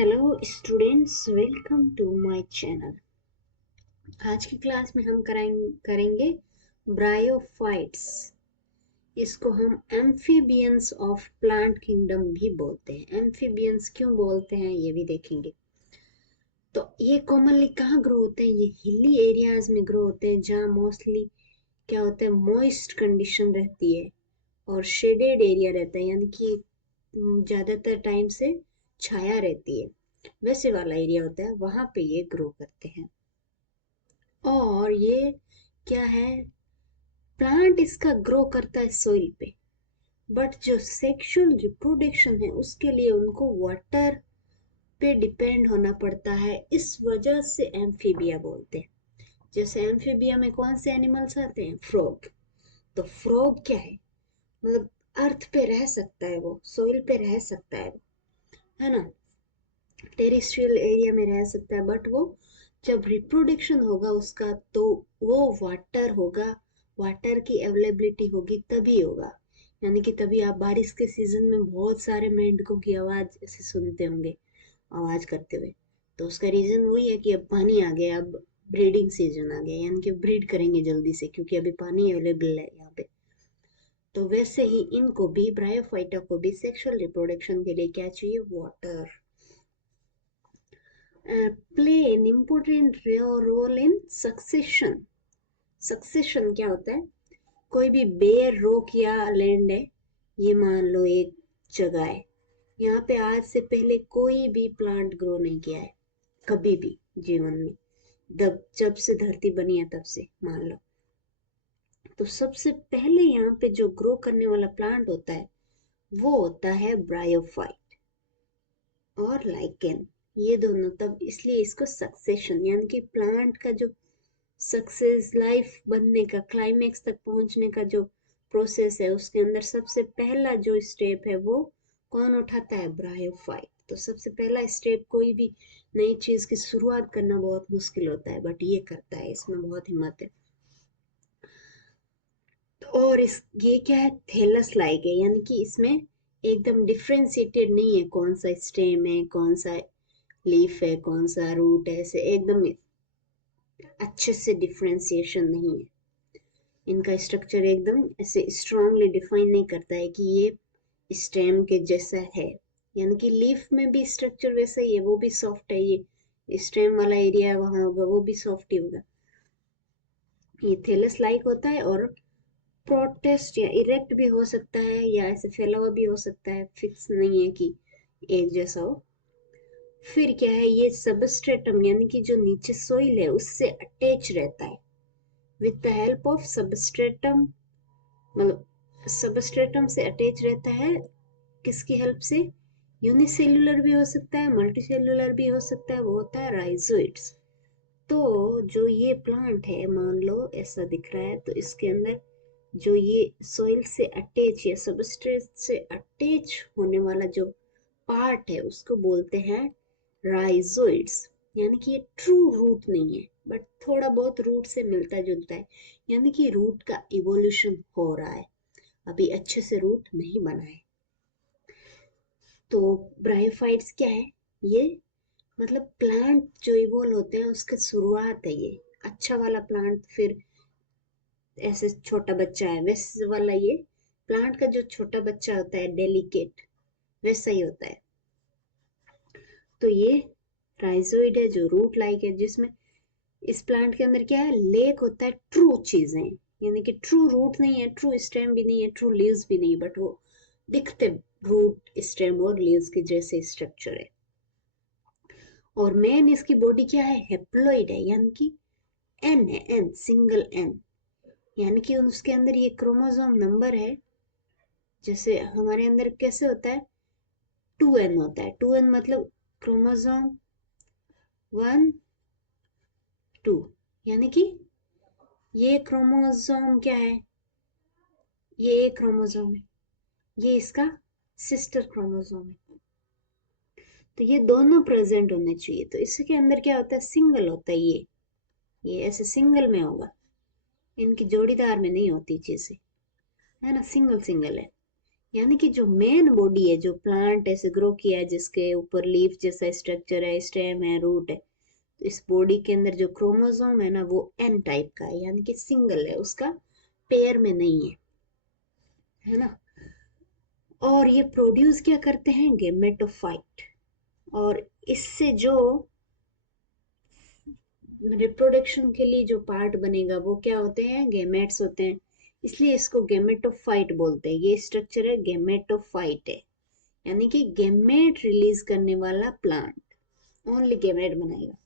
Hello students, welcome to my channel. आज की class में हम करेंगे ब्रायोफाइट्स। इसको हम एम्फीबियंस ऑफ प्लांट किंगडम भी बोलते हैं। एम्फीबियंस क्यों बोलते हैं ये भी देखेंगे। तो ये कॉमनली कहाँ ग्रो होते हैं? ये हिली एरियाज में ग्रो होते हैं, जहाँ मोस्टली क्या होता है, मॉइस्ट कंडीशन रहती है और शेडेड एरिया रहता है, यानी कि ज्यादातर टाइम से छाया रहती है, वैसे वाला एरिया होता है, वहां पे ये ग्रो करते हैं। और ये क्या है, प्लांट इसका ग्रो करता है सॉइल पे, बट जो सेक्सुअल रिप्रोडक्शन है उसके लिए उनको वाटर पे डिपेंड होना पड़ता है। इस वजह से एम्फीबिया बोलते हैं। जैसे एम्फीबिया में कौन से एनिमल्स आते हैं? फ्रॉग। तो फ्रॉग क्या मतलब अर्थ पे रह सकता है, वो सॉइल पे रह सकता है ना, टेरेस्ट्रियल एरिया में रह सकता है, बट वो जब रिप्रोडक्शन होगा उसका तो वो वाटर होगा, वाटर की अवेलेबिलिटी होगी तभी होगा। यानी कि तभी आप बारिश के सीजन में बहुत सारे मेंढकों की आवाज ऐसे सुनते होंगे, आवाज करते हुए। तो उसका रीजन वही है कि अब पानी आ गया, अब ब्रीडिंग सीजन आ गया, यानी कि ब्रीड करेंगे जल्दी से, क्योंकि अभी पानी अवेलेबल है यहाँ पे। तो वैसे ही इनको भी, ब्रायोफाइटा को भी सेक्सुअल रिप्रोडक्शन के लिए क्या चाहिए? Water. Play an important role in succession. Succession क्या होता है? कोई भी बेयर रॉक या लैंड है, ये मान लो एक जगह है, यहाँ पे आज से पहले कोई भी प्लांट ग्रो नहीं किया है कभी भी जीवन में, जब से धरती बनी है तब से मान लो। तो सबसे पहले यहाँ पे जो ग्रो करने वाला प्लांट होता है वो होता है ब्रायोफाइट और लाइकेन। ये दोनों, तब इसलिए इसको सक्सेशन, यानी कि प्लांट का जो सक्सेस, लाइफ बनने का, क्लाइमेक्स तक पहुंचने का जो प्रोसेस है, उसके अंदर सबसे पहला जो स्टेप है वो कौन उठाता है? ब्रायोफाइट। तो सबसे पहला स्टेप, कोई भी नई चीज की शुरुआत करना बहुत मुश्किल होता है, बट ये करता है, इसमें बहुत हिम्मत है। और इस ये क्या है? थैलस लाइक है, यानी कि इसमें एकदम डिफ्रेंशिएटेड नहीं है, कौन सा स्टेम है, कौन सा लीफ है, कौन सा रूट है, ऐसे एकदम अच्छे से डिफ्रेंसिएशन नहीं है। इनका स्ट्रक्चर एकदम ऐसे स्ट्रांगली डिफाइन नहीं करता है कि ये स्टेम के जैसा है, यानी कि लीफ में भी स्ट्रक्चर वैसा ही है, वो भी सॉफ्ट है, ये स्टेम वाला एरिया वहां होगा वो भी सॉफ्ट ही होगा। ये थैलस लाइक होता है और प्रोटेस्ट या इरेक्ट भी हो सकता है, या ऐसे फैला हुआ भी हो सकता है, फिक्स नहीं है कि एक जैसा हो। फिर क्या है, ये सबस्ट्रेटम, यानी कि जो नीचे सोइल है उससे अटैच रहता है with the help of substratum, मतलब सबस्ट्रेटम से अटैच रहता है, किसकी हेल्प से? यूनिसेल्युलर भी हो सकता है, मल्टीसेल्युलर भी हो सकता है, वो होता है राइजोइड्स। तो जो ये प्लांट है, मान लो ऐसा दिख रहा है, तो इसके अंदर जो ये सॉइल से अटैच या सबस्ट्रेट से अटैच होने वाला जो पार्ट है उसको बोलते हैं राइजोइड्स। यानी कि ये ट्रू रूट नहीं है, बट थोड़ा बहुत रूट से मिलता जुलता है, यानी कि रूट का इवोल्यूशन हो रहा है, अभी अच्छे से रूट नहीं बना है। तो ब्रायोफाइट्स क्या है? ये मतलब प्लांट जो इवोल्व होते हैं उसके शुरुआत है ये, अच्छा वाला प्लांट, फिर ऐसे छोटा बच्चा है, वैसे वाला ये प्लांट का जो छोटा बच्चा होता है, डेलिकेट, वैसा ही होता है। तो ये राइजोइड है जो रूट लाइक है, जिसमें इस प्लांट के अंदर क्या है? लेक होता है ट्रू चीजें, यानी कि ट्रू रूट नहीं है, ट्रू स्टेम भी नहीं है, ट्रू लीव्स भी नहीं, बट वो दिखते रूट, स्टेम और लीव्स के जैसे स्ट्रक्चर है। और मेन इसकी बॉडी क्या है? हेप्लोइड है, यानी कि एन है, एन, सिंगल एन, यानी कि उसके अंदर ये क्रोमोसोम नंबर है। जैसे हमारे अंदर कैसे होता है? 2n होता है, 2n मतलब क्रोमोसोम 1 2, यानी कि ये क्रोमोसोम क्या है? ये एक क्रोमोसोम है, ये इसका सिस्टर क्रोमोसोम है। तो ये दोनों प्रेजेंट होने चाहिए, तो इसके अंदर क्या होता है? सिंगल होता है, ये ऐसे सिंगल में होगा, इनकी जोड़ीदार में नहीं होती चीजें, है ना, सिंगल सिंगल है। यानी कि जो मेन बॉडी है, जो प्लांट ऐसे ग्रो किया है, जिसके ऊपर लीफ जैसा स्ट्रक्चर है, स्टेम है, रूट है, तो इस बॉडी के अंदर जो क्रोमोसोम है ना, वो एन टाइप का है, यानी कि सिंगल है, उसका पेयर में नहीं है ना। और ये प्रोड्यूस क्या करते हैं, गेमेटोफाइट। और इससे जो रिप्रोडक्शन के लिए जो पार्ट बनेगा वो क्या होते हैं, गेमेट्स होते हैं, इसलिए इसको गेमेटोफाइट बोलते हैं। ये स्ट्रक्चर है, गेमेटोफाइट है, यानी कि गेमेट रिलीज करने वाला प्लांट, ओनली गेमेट बनाएगा।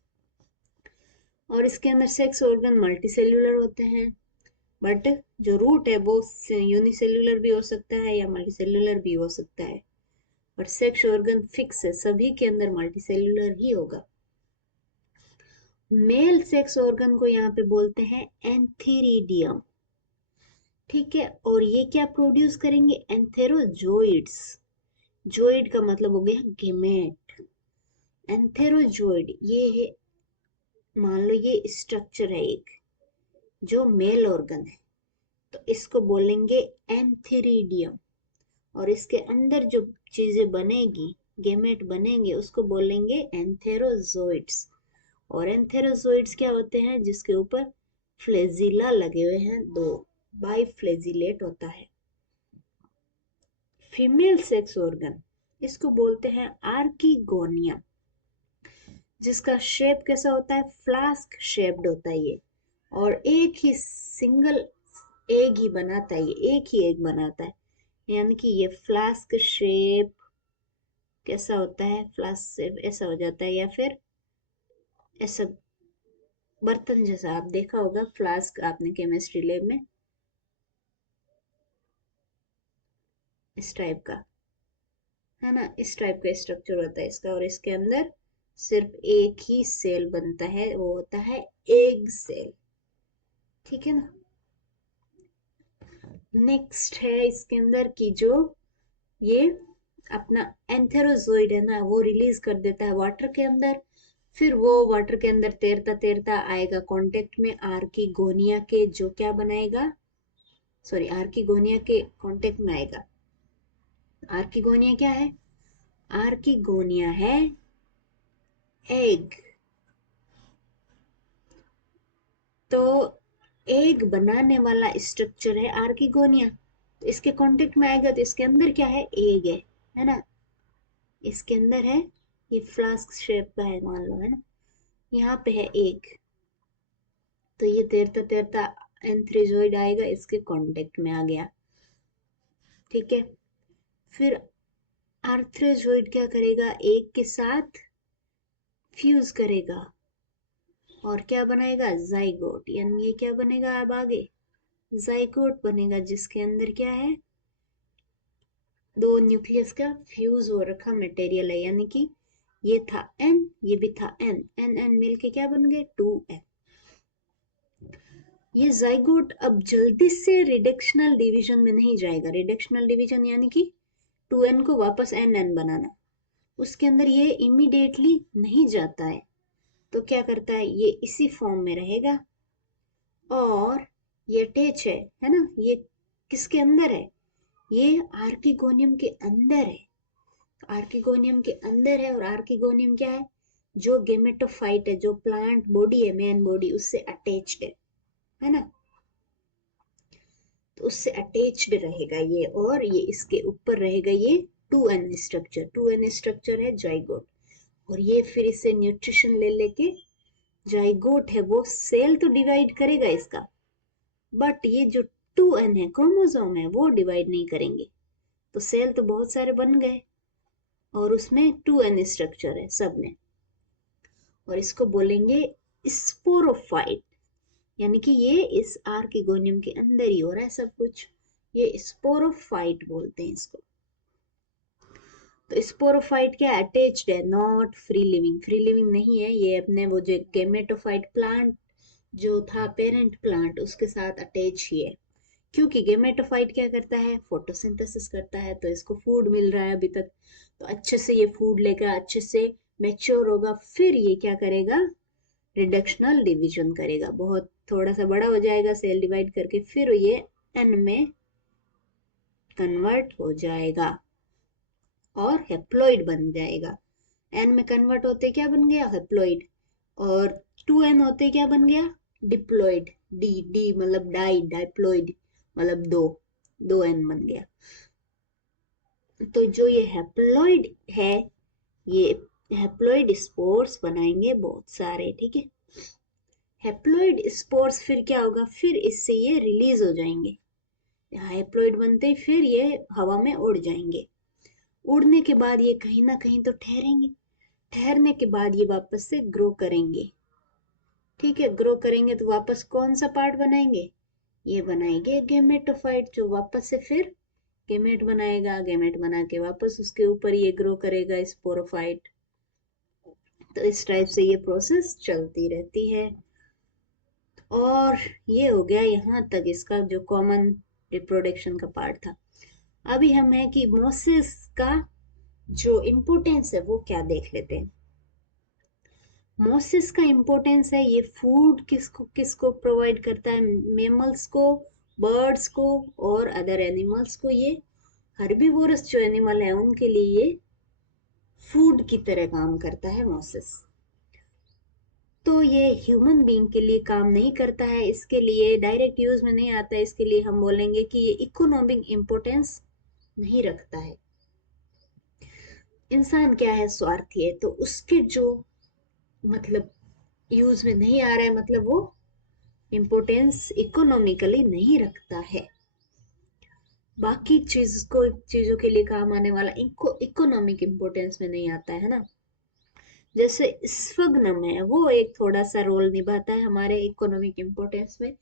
और इसके अंदर सेक्स ऑर्गन मल्टीसेल्यूलर होते हैं, बट जो रूट है वो यूनिसेल्यूलर भी हो सकता है या मल्टीसेल्यूलर भी हो सकता है, पर सेक्स ऑर्गन फिक्स है, सभी के अंदर मल्टीसेल्यूलर ही होगा। मेल सेक्स ऑर्गन को यहाँ पे बोलते हैं एंथीरिडियम, ठीक है। और ये क्या प्रोड्यूस करेंगे, एंथेरोजोइड्स। जोइड का मतलब हो गया गेमेट। एंथेरोजोइड ये है, मान लो ये स्ट्रक्चर है एक, जो मेल ऑर्गन है, तो इसको बोलेंगे एंथीरिडियम। और इसके अंदर जो चीजें बनेगी, गेमेट बनेंगे, उसको बोलेंगे एंथेरोजोइड्स। और एंथेरोजोइड्स क्या होते हैं, जिसके ऊपर फ्लेजिला लगे हुए हैं, दो, बाई फ्लेजिलेट होता है। फीमेल सेक्स ऑर्गन, इसको बोलते हैं आर्किगोनिया, जिसका शेप कैसा होता है, फ्लास्क शेप्ड होता है ये, और एक ही सिंगल एग ही बनाता है, ये एक ही एग बनाता है, यानी कि ये फ्लास्क शेप कैसा होता है, फ्लास्क शेप ऐसा हो जाता है, या फिर ऐसा बर्तन जैसा, आप देखा होगा फ्लास्क आपने केमिस्ट्री लैब में, इस टाइप का है ना, इस टाइप का स्ट्रक्चर होता है इसका। और इसके अंदर सिर्फ एक ही सेल बनता है, वो होता है एग सेल, ठीक है ना। नेक्स्ट है इसके अंदर की जो ये अपना एंथेरोजोइड है ना, वो रिलीज कर देता है वाटर के अंदर, फिर वो वाटर के अंदर तैरता तैरता आएगा कांटेक्ट में आर्किगोनिया के, जो क्या बनाएगा, सॉरी, आर्किगोनिया के कांटेक्ट में आएगा। आर्किगोनिया क्या है, आर्किगोनिया है एग। तो एग बनाने वाला स्ट्रक्चर है आर्किगोनिया, तो इसके कांटेक्ट में आएगा, तो इसके अंदर क्या है, एग है ना, इसके अंदर है, ये फ्लास्क शेप का है मान लो, है ना, यहाँ पे है एग, तो ये तैरता तैरता एंथ्रेजोइड आएगा, इसके कांटेक्ट में आ गया, ठीक है। फिर आर्थ्रेजोइड क्या करेगा, एग के साथ फ्यूज करेगा, और क्या बनाएगा, जाइगोट, यानी ये क्या बनेगा अब आगे, जाइगोट बनेगा, जिसके अंदर क्या है, दो न्यूक्लियस का फ्यूज हो रखा मटेरियल है, यानी कि ये था एन, ये भी था एन, एन एन मिलके क्या बन गए, 2n। ये जाइगोट अब जल्दी से रिडक्शनल डिवीजन में नहीं जाएगा, रिडक्शनल डिवीजन यानी कि 2n को वापस एन एन बनाना, उसके अंदर ये इमीडिएटली नहीं जाता है, तो क्या करता है, ये इसी फॉर्म में रहेगा, और ये अटैच है ना, ये किसके अंदर है, ये आर्किगोनियम के अंदर है, आर्किगोनियम के अंदर है। और आर्किगोनियम क्या है, जो गेमेटोफाइट है, जो प्लांट बॉडी है, मेन बॉडी, उससे अटैच्ड है ना, तो उससे अटैच्ड रहेगा ये, और ये इसके ऊपर रहेगा ये 2n स्ट्रक्चर, 2n स्ट्रक्चर है जाइगोट। और ये फिर इससे न्यूट्रिशन ले लेके, जाइगोट है वो सेल तो डिवाइड करेगा इसका, बट ये जो 2n है क्रोमोसोम है, वो डिवाइड नहीं करेंगे, तो सेल तो बहुत सारे बन गए, और उसमें 2n स्ट्रक्चर है सब में, और इसको बोलेंगे स्पोरोफाइट, यानी कि ये इस आर्किगोनियम के अंदर ही हो रहा है सब कुछ, ये स्पोरोफाइट बोलते हैं इसको। तो स्पोरोफाइट क्या, अटैच्ड है, not free living, free living नहीं है ये, अपने वो जो गेमेटोफाइट प्लांट जो था पेरेंट प्लांट, उसके साथ अटैच ही है, क्योंकि गेमेटोफाइट क्या करता है, फोटोसिंथेसिस करता है, तो इसको फूड मिल रहा है अभी तक, तो अच्छे से ये फूड लेगा, अच्छे से मैच्योर होगा, फिर ये क्या करेगा, रिडक्शनल डिवीजन करेगा, बहुत थोड़ा सा बड़ा हो जाएगा सेल डिवाइड करके, फिर ये एन में कन्वर्ट हो जाएगा और हेप्लॉइड बन जाएगा। एन में कन्वर्ट होते क्या बन गया? हेप्लॉइड। और 2n होते क्या बन गया? डिप्लॉइड। डी डी मतलब डाइप्लॉइड मतलब दो एन बन गया। तो जो ये हेप्लॉइड है, ये हेप्लॉइड स्पोर्स बनाएंगे बहुत सारे, ठीक है। हेप्लॉइड स्पोर्स फिर क्या होगा? फिर इससे ये रिलीज हो जाएंगे। हेप्लॉइड बनते ही फिर ये हवा में उड़ जाएंगे। उड़ने के बाद ये कहीं ना कहीं तो ठहरेंगे। ठहरने के बाद ये वापस से ग्रो करेंगे, ठीक है। ग्रो करेंगे तो वापस कौन सा पार्ट बनाएंगे? ये बनाएंगे गेमेटोफाइट, जो वापस से फिर गेमेट बनाएगा। गेमेट बना के वापस उसके ऊपर ये ग्रो करेगा स्पोरोफाइट। तो इस टाइप से ये प्रोसेस चलती रहती है। और ये हो गया यहाँ तक इसका जो कॉमन रिप्रोडक्शन का पार्ट था। अभी हम है कि मोसिस का जो इम्पोर्टेंस है वो क्या देख लेते हैं। मोसिस का इम्पोर्टेंस है, ये फूड किसको किसको प्रोवाइड करता है? मेमल्स को, बर्ड्स को और अदर एनिमल्स को। ये हर्बीवोरस जो एनिमल है उनके लिए ये फूड की तरह काम करता है मोसिस। तो ये ह्यूमन बीइंग के लिए काम नहीं करता है, इसके लिए डायरेक्ट यूज में नहीं आता है। इसके लिए हम बोलेंगे कि ये इकोनॉमिक इम्पोर्टेंस नहीं रखता है। इंसान क्या है? स्वार्थी है, तो उसके जो मतलब यूज में नहीं आ रहा है, मतलब वो इम्पोर्टेंस इकोनॉमिकली नहीं रखता है। बाकी चीजों के लिए काम आने वाला इकोनॉमिक इम्पोर्टेंस में नहीं आता है ना। जैसे स्फग्नम है, वो एक थोड़ा सा रोल निभाता है हमारे इकोनॉमिक इम्पोर्टेंस में।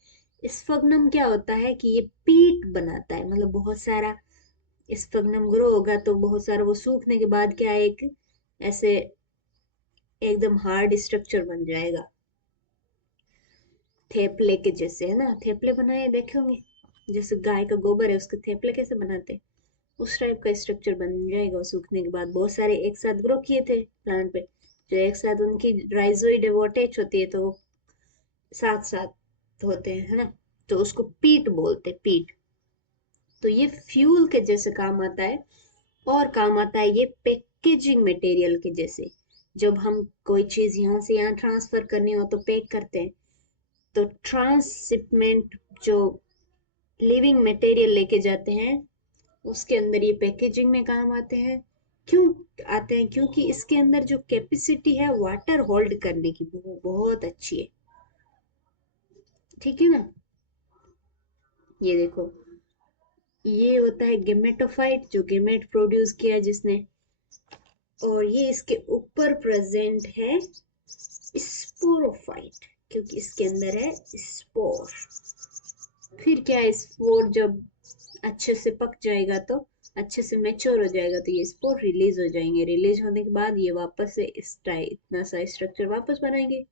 स्फग्नम क्या होता है कि ये पीट बनाता है, मतलब बहुत सारा स्फग्नम ग्रो होगा तो बहुत सारा वो सूखने के बाद क्या है, एक ऐसे एकदम हार्ड स्ट्रक्चर बन जाएगा, थेपले के जैसे, है ना। थेपले बनाए देखे होंगे, जैसे गाय का गोबर है उसके थेपले कैसे बनाते, उस टाइप का स्ट्रक्चर बन जाएगा। सूखने के बाद बहुत सारे एक साथ ग्रो किए थे प्लांट पे, जो एक साथ उनकी राइजोइड है वो अटैच होती है, तो वो साथ साथ होते हैं, है ना। तो उसको पीट बोलते, पीट। तो ये फ्यूल के जैसे काम आता है। और काम आता है ये पैकेजिंग मटेरियल के जैसे। जब हम कोई चीज यहाँ से यहाँ ट्रांसफर करनी हो तो पैक करते हैं, तो ट्रांसशिपमेंट जो लिविंग मटेरियल लेके जाते हैं उसके अंदर ये पैकेजिंग में काम आते हैं। क्यों आते हैं? क्योंकि इसके अंदर जो कैपेसिटी है वाटर होल्ड करने की वो बहुत अच्छी है, ठीक है ना। ये देखो, ये होता है गेमेटोफाइट, जो गेमेट प्रोड्यूस किया जिसने। और ये इसके ऊपर प्रेजेंट है स्पोरोफाइट, क्योंकि इसके अंदर है स्पोर। फिर क्या है, स्पोर जब अच्छे से पक जाएगा तो अच्छे से मैच्योर हो जाएगा तो ये स्पोर रिलीज हो जाएंगे। रिलीज होने के बाद ये वापस से इस टाइप इतना सा स्ट्रक्चर वापस बनाएंगे।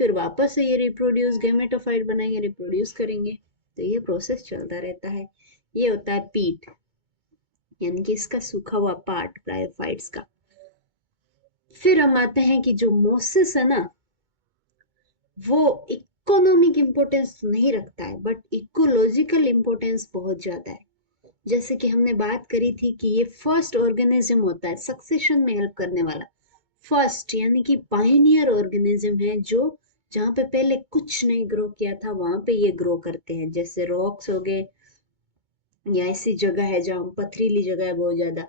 फिर वापस से ये रिप्रोड्यूस गेमेटोफाइट बनाएंगे, रिप्रोड्यूस करेंगे। तो ये प्रोसेस चलता रहता है। ये होता है पीट, यानी कि इसका सूखा हुआ पार्ट ब्रायोफाइट्स का। फिर हम आते हैं कि जो मोसिस है ना, वो इकोनॉमिक इम्पोर्टेंस नहीं रखता है, बट इकोलॉजिकल इम्पोर्टेंस बहुत ज्यादा है। जैसे कि हमने बात करी थी कि ये फर्स्ट ऑर्गेनिज्म होता है सक्सेशन में हेल्प करने वाला। फर्स्ट यानी कि पायनियर ऑर्गेनिज्म है, जो जहाँ पे पहले कुछ नहीं ग्रो किया था वहां पे ये ग्रो करते हैं। जैसे रॉक्स हो गए, या ऐसी जगह है जहाँ पथरीली जगह है बहुत ज्यादा,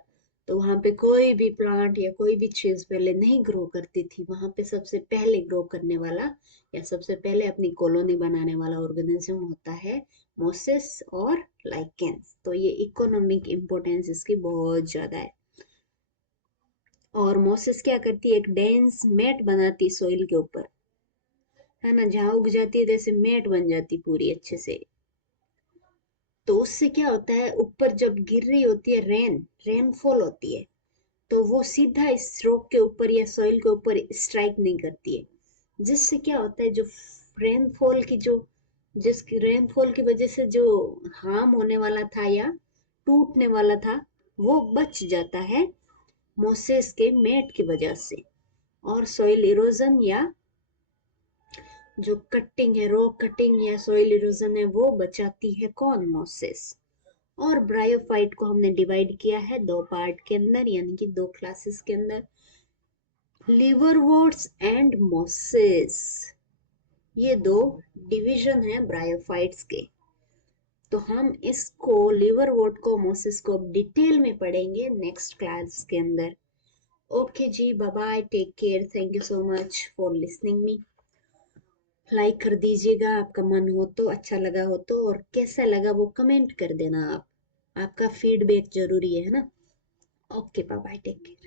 तो वहां पे कोई भी प्लांट या कोई भी चीज पहले नहीं ग्रो करती थी, वहां पे सबसे पहले ग्रो करने वाला या सबसे पहले अपनी कॉलोनी बनाने वाला ऑर्गेनिज्म होता है मोसेस और लाइकेंस। तो ये इकोनॉमिक इम्पोर्टेंस इसकी बहुत ज्यादा है। और मोसेस क्या करती है, एक डेंस मैट बनाती सॉइल के ऊपर, है ना। जहाँ उग जाती है जैसे मैट बन जाती पूरी अच्छे से। तो उससे क्या होता है, ऊपर जब गिर रही होती है रेनफॉल होती है, तो वो सीधा इस रॉक के ऊपर या सॉइल के ऊपर स्ट्राइक नहीं करती है। जिससे क्या होता है, जो रेनफॉल की जो जिस रेनफॉल की वजह से जो हार्म होने वाला था या टूटने वाला था, वो बच जाता है मोसेस के मेट की वजह से। और सॉइल इरोजन या जो कटिंग है, रॉक कटिंग या सॉइल इरोजन है, वो बचाती है कौन? मोसेस। और ब्रायोफाइट को हमने डिवाइड किया है दो पार्ट के अंदर, यानी कि दो क्लासेस के अंदर, लिवरवोर्ट्स एंड मोसेस। ये दो डिवीजन है ब्रायोफाइट्स के। तो हम इसको लिवरवोर्ट को मोसेस को डिटेल में पढ़ेंगे नेक्स्ट क्लास के अंदर। ओके जी, bye bye, take care, thank you so much for listening me. Like कर दीजिएगा आपका मन हो तो, अच्छा लगा हो तो, और कैसा लगा वो कमेंट कर देना आप। आपका फीडबैक जरूरी है ना। Okay, bye bye, take care.